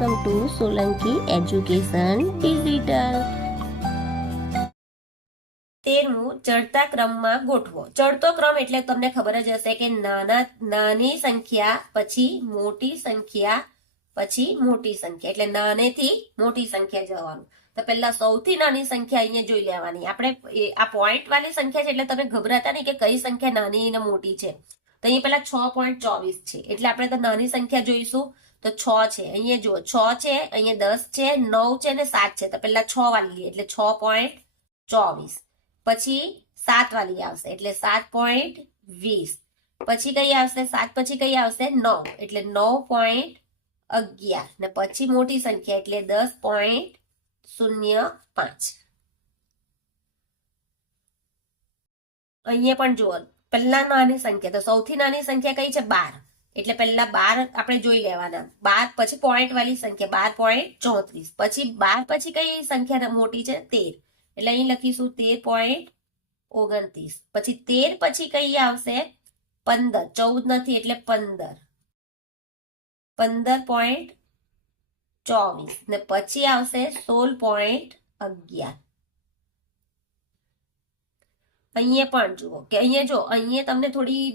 Welcome to Solanki education digital. 13મું ચડતા ક્રમમાં ગોઠવો. ચડતો ક્રમ એટલે તમને ખબર જ હશે કે નાની સંખ્યા પછી મોટી સંખ્યા પછી મોટી સંખ્યા, એટલે નાનેથી મોટી સંખ્યા જવાનું. તો પહેલા સૌથી નાની સંખ્યા અહીંયા જોઈ લેવાની. આપણે આ પોઈન્ટ વાળી સંખ્યા છે એટલે તમે ગભરાતા નહીં કે કઈ સંખ્યા નાની અને મોટી છે. તો અહીંયા પેલા 6.24 છે એટલે આપણે તો નાની સંખ્યા જોઈશું. તો 6 છે, અહીંયા જુઓ 6 છે, અહીંયા 10 છે, 9 છે અને 7 છે. તો પહેલા 6 વાળી લઈએ એટલે 6.24. પછી 7 વાળી આવશે એટલે 7.20. પછી કઈ આવશે? 7 પછી કઈ આવશે? 9 એટલે 9.11. ને પછી મોટી સંખ્યા એટલે 10.05. અહીંયા પણ જુઓ પહેલા નાની સંખ્યા, તો સૌથી નાની સંખ્યા કઈ છે? 12. એટલે પહેલા 12 આપણે જોઈ લેવાના. 12 પછી પોઈન્ટ વાળી સંખ્યા 12.34. પછી 12 પછી કઈ સંખ્યા મોટી છે? 13. એટલે અહીં લખીશું 13.29. પછી 13 પછી કઈ આવશે? 15. 14 નથી એટલે 15. 15.24. ને પછી આવશે 16.11. અહીંયા પણ જુઓ કે અહીંયા જો અહીંયા તમને થોડી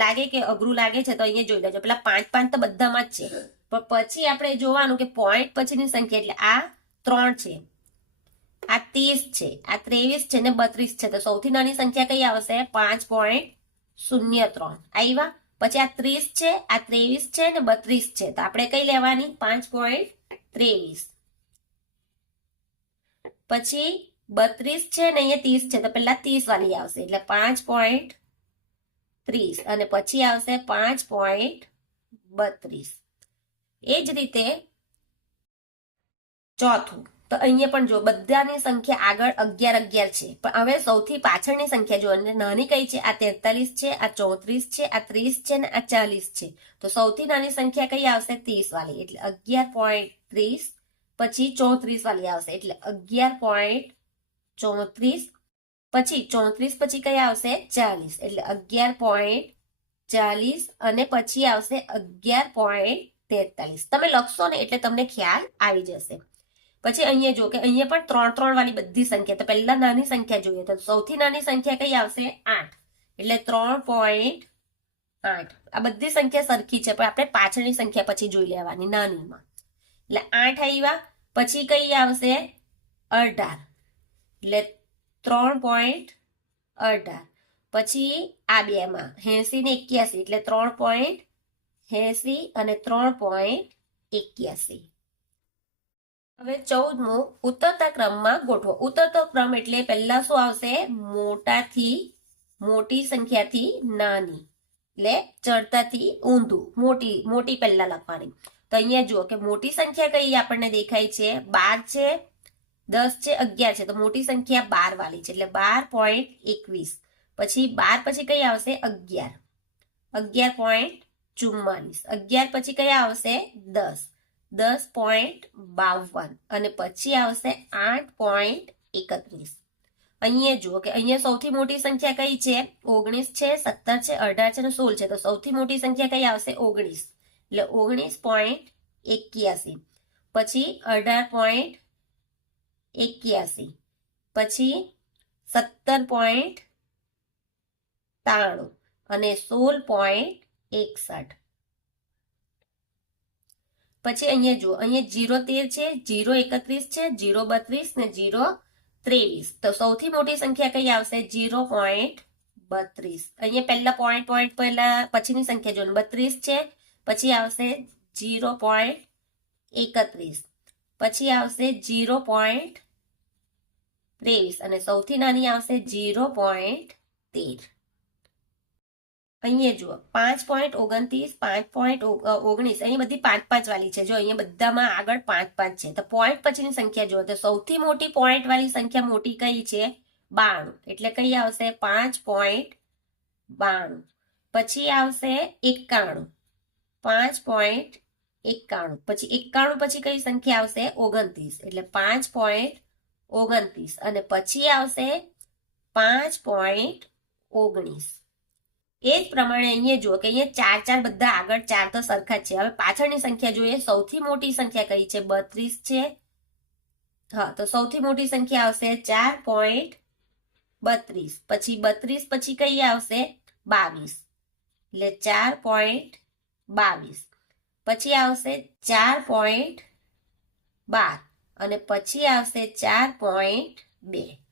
લાગે કે અઘરું લાગે છે તો અહીંયા જોઈ લેજો. પેલા 5 તો બધામાં જ છે, પણ પછી આપણે જોવાનું કે પોઈન્ટ પછીની સંખ્યા એટલે આ 3 છે, આ 30 છે, આ 23 છે ને 32 છે. તો સૌથી નાની સંખ્યા કઈ આવશે? 5.03 આવ્યા. પછી આ 30 છે, આ 23 છે ને 32 છે. તો આપણે કઈ લેવાની? 5.23. પછી 32 છે ને અહીંયા 30 છે તો પેલા 30 વાળી આવશે એટલે 5.30 અને પછી આવશે 5.32. એ જ રીતે ચોથું. તો અહીંયા પણ જો બધાની સંખ્યા આગળ 11 છે, પણ હવે સૌથી પાછળની સંખ્યા જો નાની કઈ છે? આ 43 છે, આ 34 છે, આ 30 છે ને આ 40 છે. તો સૌથી નાની સંખ્યા કઈ આવશે? 30 વાળી એટલે 11.30. પછી 34 વાળી આવશે એટલે 11.34. પછી 34 પછી કઈ આવશે? 40 એટલે 11.40 અને પછી આવશે 11.43. તમે લખશો ને એટલે તમને ખ્યાલ આવી જશે. પછી અહીંયા જો કે અહીંયા પણ 3 વાળી બધી સંખ્યા. તો પહેલા નાની સંખ્યા જોઈએ તો સૌથી નાની સંખ્યા કઈ આવશે? 8 એટલે 3.8. આ બધી સંખ્યા સરખી છે પણ આપણે પાછળની સંખ્યા પછી જોઈ લેવાની નાનીમાં. એટલે 8 આવ્યા. પછી કઈ આવશે? 18 એટલે 3.18. પછી આ બેમાં 80 ને 81 એટલે 3.80 અને 3.81. હવે 14મું ઉતરતા ક્રમમાં ગોઠવો. ઉતરતો ક્રમ એટલે પહેલા શું આવશે? મોટાથી મોટી સંખ્યાથી નાની, એટલે ચડતાથી ઊંધું. મોટી પહેલા લખવાની. તો અહીંયા જુઓ કે મોટી સંખ્યા કઈ આપણને દેખાય છે? 12 છે, 10 છે, 11 છે. તો મોટી સંખ્યા 12 વાળી છે એટલે 12.21. પછી 12 પછી કઈ આવશે? 11. 11.44. 11 પછી કઈ આવશે? 10. 10.52 અને પછી આવશે 8.31. અહીંયા જુઓ કે અહીંયા સૌથી મોટી સંખ્યા કઈ છે? 19 છે, 17 છે, 18 છે અને 16 છે. તો સૌથી મોટી સંખ્યા કઈ આવશે? 19 એટલે 19.81. પછી 18.81. પછી 17.93 અને 16.61. પછી અહીંયા જુઓ અહીંયા 0.13 છે, 0.31 છે, 0.32 ને 0.23. તો સૌથી મોટી સંખ્યા કઈ આવશે? 0.32. અહીંયા પહેલા પોઈન્ટ પહેલા પછીની સંખ્યા જો 32 છે, પછી આવશે 0.31. પછી આવશે 0.23 અને સૌથી નાની આવશે 0.13. અહીંયા જુઓ 5.29, 5.19. અહીં બધી 5 વાળી છે. જો અહીંયા બધામાં આગળ 5 છે. તો પોઈન્ટ પછીની સંખ્યા જુઓ તો સૌથી મોટી પોઈન્ટ વાળી સંખ્યા મોટી કઈ છે? 92. એટલે કઈ આવશે? 5.92. પછી આવશે 91. 5.91. પછી 91 પછી કઈ સંખ્યા આવશે? 29. એટલે 5.29 અને પછી આવશે 5.19. એ જ પ્રમાણે અહીંયા જુઓ કે અહીંયા ચાર ચાર બધા આગળ ચાર તો સરખા જ છે. હવે પાછળની સંખ્યા જોઈએ. સૌથી મોટી સંખ્યા કઈ છે? 32 છે. હા, તો સૌથી મોટી સંખ્યા આવશે 4.32. પછી 32 પછી કઈ આવશે? 22. એટલે 4.22. પછી આવશે 4.12 અને પછી આવશે 4.2.